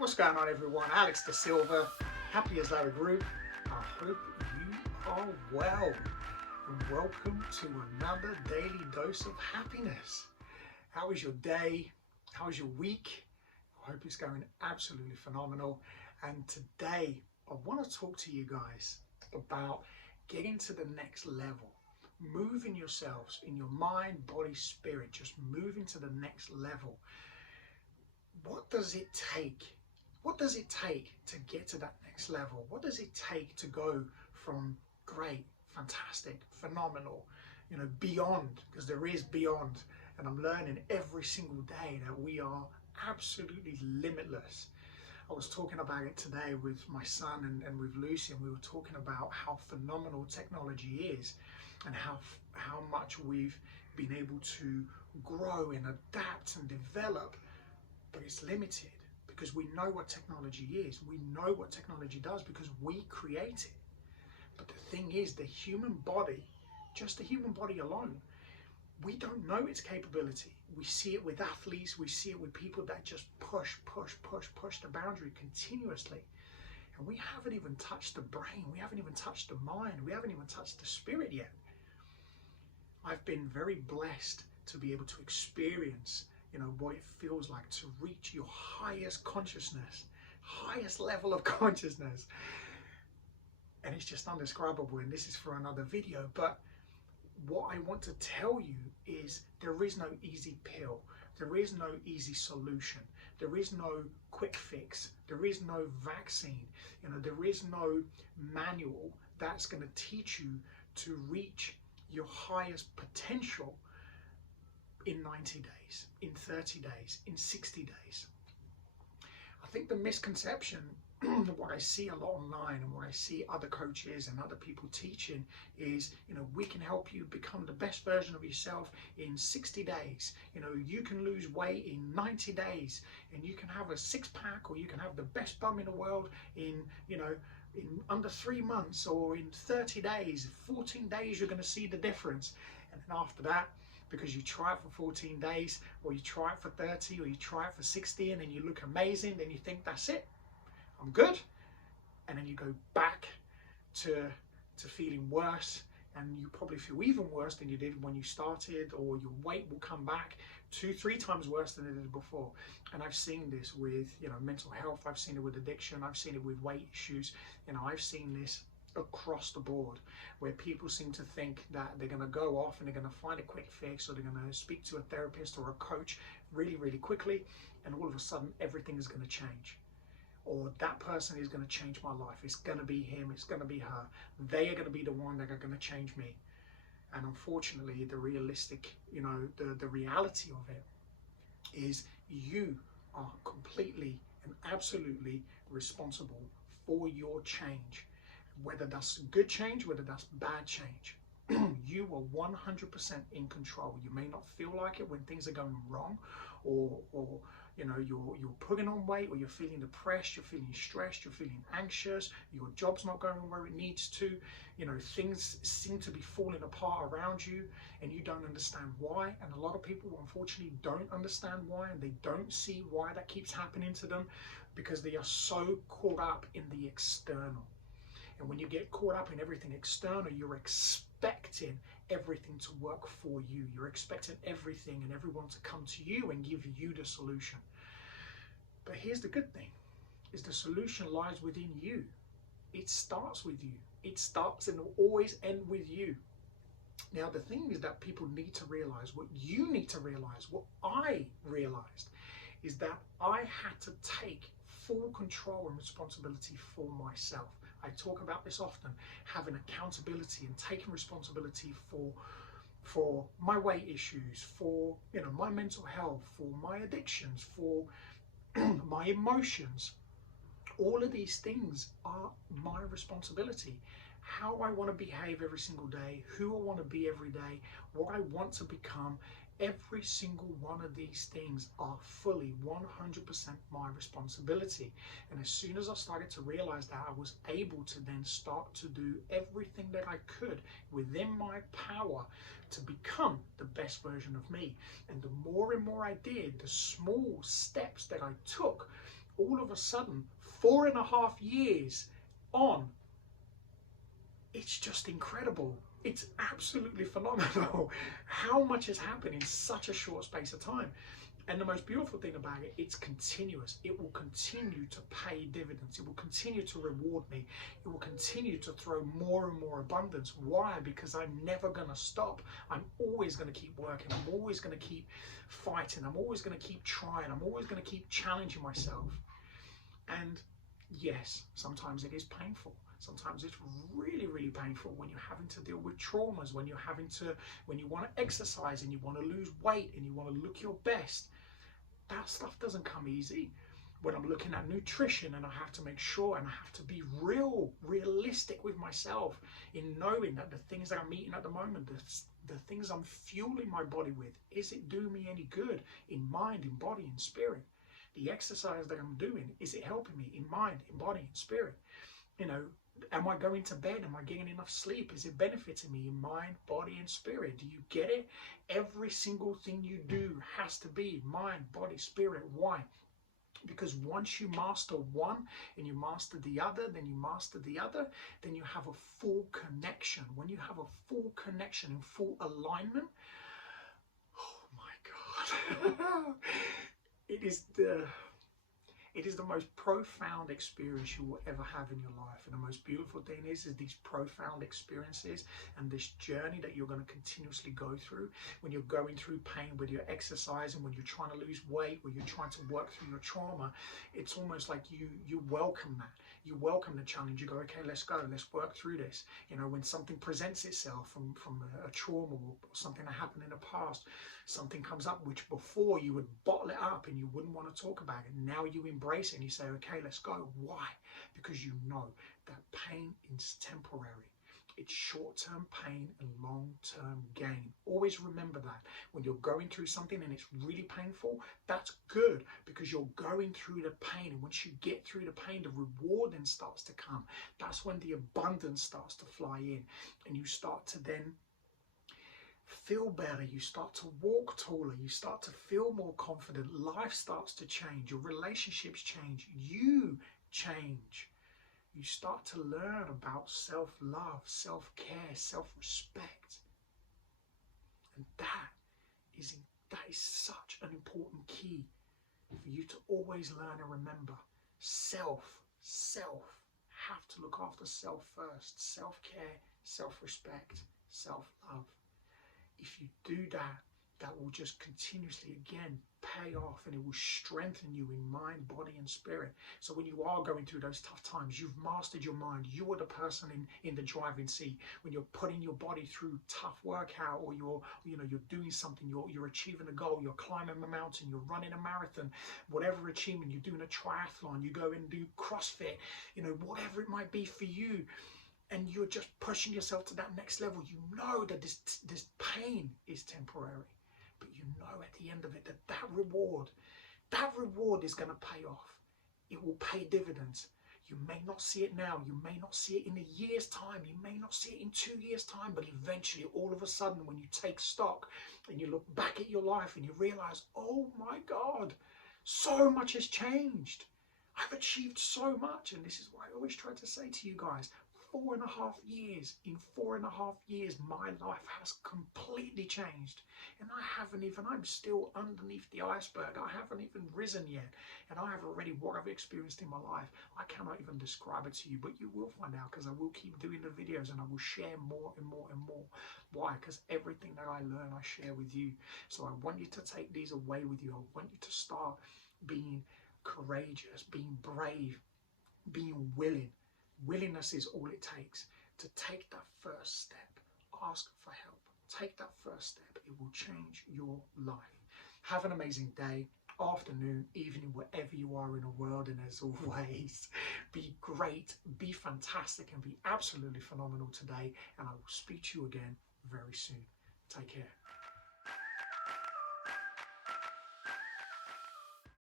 What's going on, everyone? Alex Da Silva, happy as Larry Group. I hope you are well, and welcome to another daily dose of happiness. How is your day? How is your week? I hope it's going absolutely phenomenal. And today I want to talk to you guys about getting to the next level, moving yourselves in your mind, body, spirit, just moving to the next level. What does it take? What does it take to get to that next level? What does it take to go from great, fantastic, phenomenal, beyond, because there is beyond. And I'm learning every single day that we are absolutely limitless. I was talking about it today with my son and with Lucy, and we were talking about how phenomenal technology is and how much we've been able to grow and adapt and develop, but it's limited. Because we know what technology is. We know what technology does because we create it. But the thing is, the human body, just the human body alone, we don't know its capability. We see it with athletes. We see it with people that just push the boundary continuously. And we haven't even touched the brain. We haven't even touched the mind. We haven't even touched the spirit yet. I've been very blessed to be able to experience what it feels like to reach your highest consciousness, highest level of consciousness. And it's just undescribable, and this is for another video. But what I want to tell you is there is no easy pill. There is no easy solution. There is no quick fix. There is no vaccine. There is no manual that's going to teach you to reach your highest potential in 90 days, in 30 days, in 60 days. I think the misconception, what I see a lot online and what I see other coaches and other people teaching is, we can help you become the best version of yourself in 60 days. You can lose weight in 90 days and you can have a six-pack, or you can have the best bum in the world in under 3 months, or in 30 days, 14 days, you're going to see the difference. And then after that, because you try it for 14 days, or you try it for 30, or you try it for 60, and then you look amazing, then you think, that's it, I'm good. And then you go back to feeling worse, and you probably feel even worse than you did when you started, or your weight will come back 2-3 times worse than it did before. And I've seen this with mental health, I've seen it with addiction, I've seen it with weight issues, I've seen this across the board, where people seem to think that they're going to go off and they're going to find a quick fix, or they're going to speak to a therapist or a coach really quickly, and all of a sudden everything is going to change, or that person is going to change my life. It's going to be him, it's going to be her, they are going to be the one that are going to change me. And unfortunately, the realistic, the reality of it is you are completely and absolutely responsible for your change. Whether that's good change, whether that's bad change, you are 100% in control. You may not feel like it when things are going wrong, or you're putting on weight, or you're feeling depressed, you're feeling stressed, you're feeling anxious, your job's not going where it needs to, things seem to be falling apart around you, and you don't understand why. And a lot of people, unfortunately, don't understand why, and they don't see why that keeps happening to them, because they are so caught up in the external. And when you get caught up in everything external, you're expecting everything to work for you. You're expecting everything and everyone to come to you and give you the solution. But here's the good thing, is the solution lies within you. It starts with you. It starts and will always end with you. Now, the thing is that people need to realize, what you need to realize, what I realized, is that I had to take full control and responsibility for myself. I talk about this often, having accountability and taking responsibility for my weight issues, for my mental health, for my addictions, for my emotions. All of these things are my responsibility. How I want to behave every single day, who I want to be every day, what I want to become, every single one of these things are fully 100% my responsibility. And as soon as I started to realize that, I was able to then start to do everything that I could within my power to become the best version of me. And the more and more I did, the small steps that I took, all of a sudden, 4.5 years on, it's just incredible. It's absolutely phenomenal how much has happened in such a short space of time. And the most beautiful thing about it, it's continuous. It will continue to pay dividends. It will continue to reward me. It will continue to throw more and more abundance. Why? Because I'm never going to stop. I'm always going to keep working. I'm always going to keep fighting. I'm always going to keep trying. I'm always going to keep challenging myself. And yes, sometimes it is painful. Sometimes it's really, really painful when you're having to deal with traumas, when you want to exercise and you want to lose weight and you want to look your best. That stuff doesn't come easy. When I'm looking at nutrition and I have to make sure and I have to be realistic with myself in knowing that the things that I'm eating at the moment, the things I'm fueling my body with, is it doing me any good in mind, in body, in spirit? The exercise that I'm doing, is it helping me in mind, in body, in spirit? You know, am I going to bed? Am I getting enough sleep? Is it benefiting me in mind, body, and spirit? Do you get it? Every single thing you do has to be mind, body, spirit. Why? Because once you master one and you master the other, then you master the other, then you have a full connection. When you have a full connection and full alignment, oh my God. It is the most profound experience you will ever have in your life. And the most beautiful thing is these profound experiences and this journey that you're going to continuously go through when you're going through pain, whether you're exercising, when you're trying to lose weight, when you're trying to work through your trauma. It's almost like you welcome that. You welcome the challenge. You go, okay, let's go. Let's work through this. You know, when something presents itself from a trauma or something that happened in the past, something comes up which before you would bottle it up and you wouldn't want to talk about it. Now you embrace it and you say, okay, let's go. Why? Because you know that pain is temporary. It's short-term pain and long-term gain. Always remember that. When you're going through something and it's really painful, that's good because you're going through the pain. And once you get through the pain, the reward then starts to come. That's when the abundance starts to fly in and you start to then feel better, you start to walk taller, you start to feel more confident, life starts to change, your relationships change, you change. You start to learn about self-love, self-care, self-respect. And that is such an important key for you to always learn and remember. Self, have to look after self first. Self-care, self-respect, self-love. If you do that, that will just continuously, again, pay off and it will strengthen you in mind, body and spirit. So when you are going through those tough times, you've mastered your mind. You are the person in the driving seat. When you're putting your body through tough workout or you're doing something, you're achieving a goal, you're climbing a mountain, you're running a marathon, whatever achievement, you're doing a triathlon, you go and do CrossFit, whatever it might be for you. And you're just pushing yourself to that next level. You know that this pain is temporary. But you know at the end of it that reward is going to pay off. It will pay dividends. You may not see it now. You may not see it in a year's time. You may not see it in 2 years' time. But eventually, all of a sudden, when you take stock and you look back at your life and you realize, oh my God, so much has changed. I've achieved so much. And this is why I always try to say to you guys, 4.5 years. In 4.5 years, my life has completely changed. And I'm still underneath the iceberg. I haven't even risen yet. And I have already what I've experienced in my life. I cannot even describe it to you, but you will find out because I will keep doing the videos and I will share more and more and more. Why? Because everything that I learn, I share with you. So I want you to take these away with you. I want you to start being courageous, being brave, being willing. Willingness is all it takes to take that first step. Ask for help. Take that first step. It will change your life. Have an amazing day, afternoon, evening, wherever you are in the world. And as always, be great, be fantastic, and be absolutely phenomenal today. And I will speak to you again very soon. Take care.